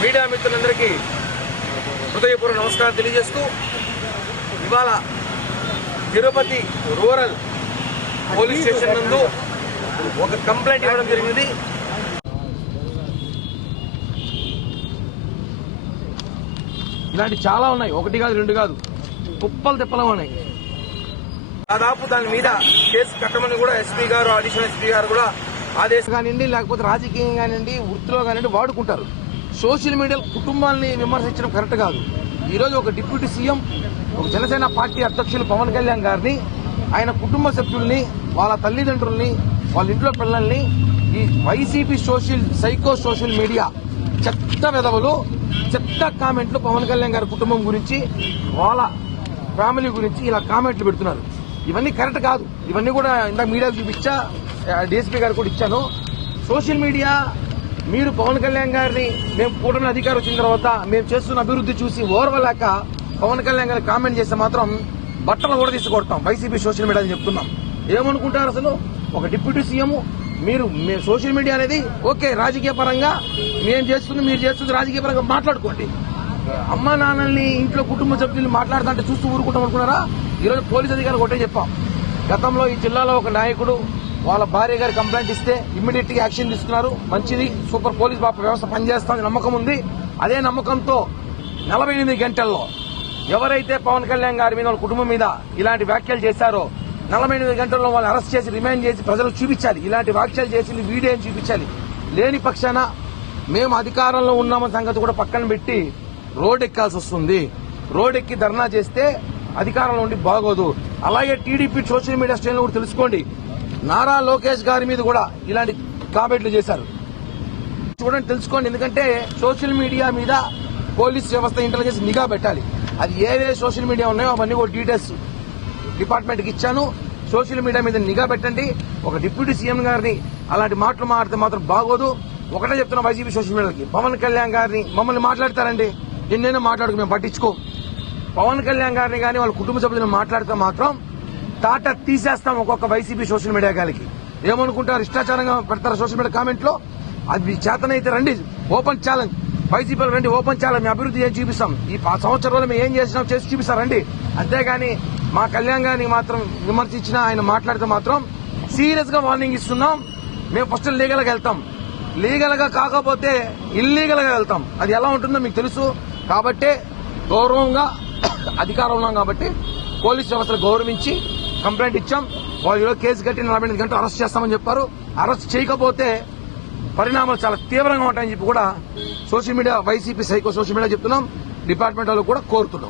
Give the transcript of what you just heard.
Media మిత్రులందరికీ హృదయపూర్వక నమస్కారం తెలియజేస్తూ ఇవాళ తిరుపతి రూరల్ పోలీస్ స్టేషన్ నందు ఒక కంప్లైంట్ ఇవ్వడం జరిగింది. ఇలాంటి చాలా ఉన్నాయి, ఒకటి కాదు రెండు కాదు, కుప్పలు తిప్పలు ఉన్నాయి. దాదాపు దాని మీద కేసు కట్టమని కూడా ఎస్పీ గారు, అడిషనల్ ఎస్పీ గారు కూడా ఆదేశం కానివ్వండి, లేకపోతే రాజకీయం కానివ్వండి, వృత్తిలో కానివ్వండి వాడుకుంటారు. సోషల్ మీడియాలో కుటుంబాలని విమర్శించడం కరెక్ట్ కాదు. ఈరోజు ఒక డిప్యూటీ సీఎం, ఒక జనసేన పార్టీ అధ్యక్షులు పవన్ కళ్యాణ్ గారిని, ఆయన కుటుంబ సభ్యుల్ని, వాళ్ళ తల్లిదండ్రుల్ని, వాళ్ళ ఇంట్లో పిల్లల్ని ఈ వైసీపీ సైకో సోషల్ మీడియా చెత్త వెధవలు, చెత్త కామెంట్లు పవన్ కళ్యాణ్ గారి కుటుంబం గురించి, వాళ్ళ ఫ్యామిలీ గురించి ఇలా కామెంట్లు పెడుతున్నారు. ఇవన్నీ కరెక్ట్ కాదు. ఇవన్నీ కూడా ఇందాక మీడియాకు చూపించా, డీఎస్పీ గారు కూడా ఇచ్చాను. సోషల్ మీడియా మీరు పవన్ కళ్యాణ్ గారిని, మేము కూటమి అధికారం వచ్చిన తర్వాత మేము చేస్తున్న అభివృద్ధి చూసి ఓర్వలేక పవన్ కళ్యాణ్ గారిని కామెంట్ చేస్తే మాత్రం బట్టలు కూడా తీసుకొడతాం. వైసీపీ సోషల్ మీడియా అని చెప్తున్నాం. ఏమనుకుంటారు అసలు? ఒక డిప్యూటీ సీఎం మీరు సోషల్ మీడియా అనేది ఓకే, రాజకీయ పరంగా మేము చేస్తుంది, మీరు చేస్తుంది రాజకీయ పరంగా మాట్లాడుకోండి. అమ్మా నాన్నల్ని, ఇంట్లో కుటుంబ సభ్యులు మాట్లాడుతుంటే చూస్తూ ఊరుకుంటాం అనుకున్నారా? ఈరోజు పోలీస్ అధికారులు ఒకటే చెప్పాం. గతంలో ఈ జిల్లాలో ఒక నాయకుడు వాళ్ళ భార్య గారు కంప్లైంట్ ఇస్తే ఇమ్మీడియట్ గా యాక్షన్ తీసుకున్నారు. మంచిది, సూపర్ పోలీస్ వ్యవస్థ పనిచేస్తుంది, నమ్మకం ఉంది. అదే నమ్మకంతో 48 గంటల్లో ఎవరైతే పవన్ కళ్యాణ్ గారి మీద, వాళ్ళ కుటుంబం మీద ఇలాంటి వ్యాఖ్యలు చేశారో 48 గంటల్లో వాళ్ళు అరెస్ట్ చేసి రిమాండ్ చేసి ప్రజలకు చూపించాలి. ఇలాంటి వ్యాఖ్యలు చేసి వీడియోని చూపించాలి. లేని పక్షాన మేము అధికారంలో ఉన్నామన్న సంగతి కూడా పక్కన పెట్టి రోడ్ ఎక్కాల్సి వస్తుంది. రోడ్ ఎక్కి ధర్నా చేస్తే అధికారంలో ఉండి బాగోదు. అలాగే టీడీపీ సోషల్ మీడియా శ్రేణులు కూడా తెలుసుకోండి. నారా లోకేష్ గారి మీద కూడా ఇలాంటి కామెంట్లు చేశారు. చూడండి, తెలుసుకోండి. ఎందుకంటే సోషల్ మీడియా మీద పోలీస్ వ్యవస్థ, ఇంటెలిజెన్స్ నిఘా పెట్టాలి. అది ఏవే సోషల్ మీడియా ఉన్నాయో అవన్నీ కూడా డీటెయిల్స్ డిపార్ట్మెంట్ కి ఇచ్చాను. సోషల్ మీడియా మీద నిఘా పెట్టండి. ఒక డిప్యూటీ సీఎం గారిని అలాంటి మాటలు మాట్లాడితే మాత్రం బాగోదు. ఒకటే చెప్తున్నా వైసీపీ సోషల్ మీడియాకి, పవన్ కళ్యాణ్ గారిని మమ్మల్ని మాట్లాడతారండి, ఎన్నైనా మాట్లాడుకు మేము పట్టించుకో. పవన్ కళ్యాణ్ గారిని కానీ వాళ్ళ కుటుంబ సభ్యులను మాట్లాడితే మాత్రం తాట తీసేస్తాం ఒక్కొక్క వైసీపీ సోషల్ మీడియా గారికి. ఏమనుకుంటారు? ఇష్టాచారంగా పెడతారు సోషల్ మీడియా కామెంట్లో. అది చేతనైతే రండి, ఓపెన్ ఛాలెంజ్. వైసీపీలో రండి, ఓపెన్ ఛాలెంజ్. మేము అభివృద్ధి చేసి చూపిస్తాం. ఈ సంవత్సరాలు మేము ఏం చేసినాం చేసి చూపిస్తారండి. అంతేగాని మా కళ్యాణ్ గారిని మాత్రం విమర్శించినా, ఆయన మాట్లాడితే మాత్రం సీరియస్ గా వార్నింగ్ ఇస్తున్నాం. మేము ఫస్ట్ లీగల్ గా వెళ్తాం. లీగల్ గా కాకపోతే ఇల్లీగల్ గా వెళ్తాం. అది ఎలా ఉంటుందో మీకు తెలుసు. కాబట్టి గౌరవంగా అధికారం ఉన్నాం కాబట్టి పోలీస్ వ్యవస్థను గౌరవించి కంప్లైంట్ ఇచ్చాం. వాళ్ళు ఈరోజు కేసు కట్టి 48 గంటలు అరెస్ట్ చేస్తామని చెప్పారు. అరెస్ట్ చేయకపోతే పరిణామాలు చాలా తీవ్రంగా ఉంటాయని చెప్పి కూడా social media, YCP psycho social media చెప్తున్నాం. డిపార్ట్మెంట్ వాళ్ళు కూడా కోరుతున్నాం.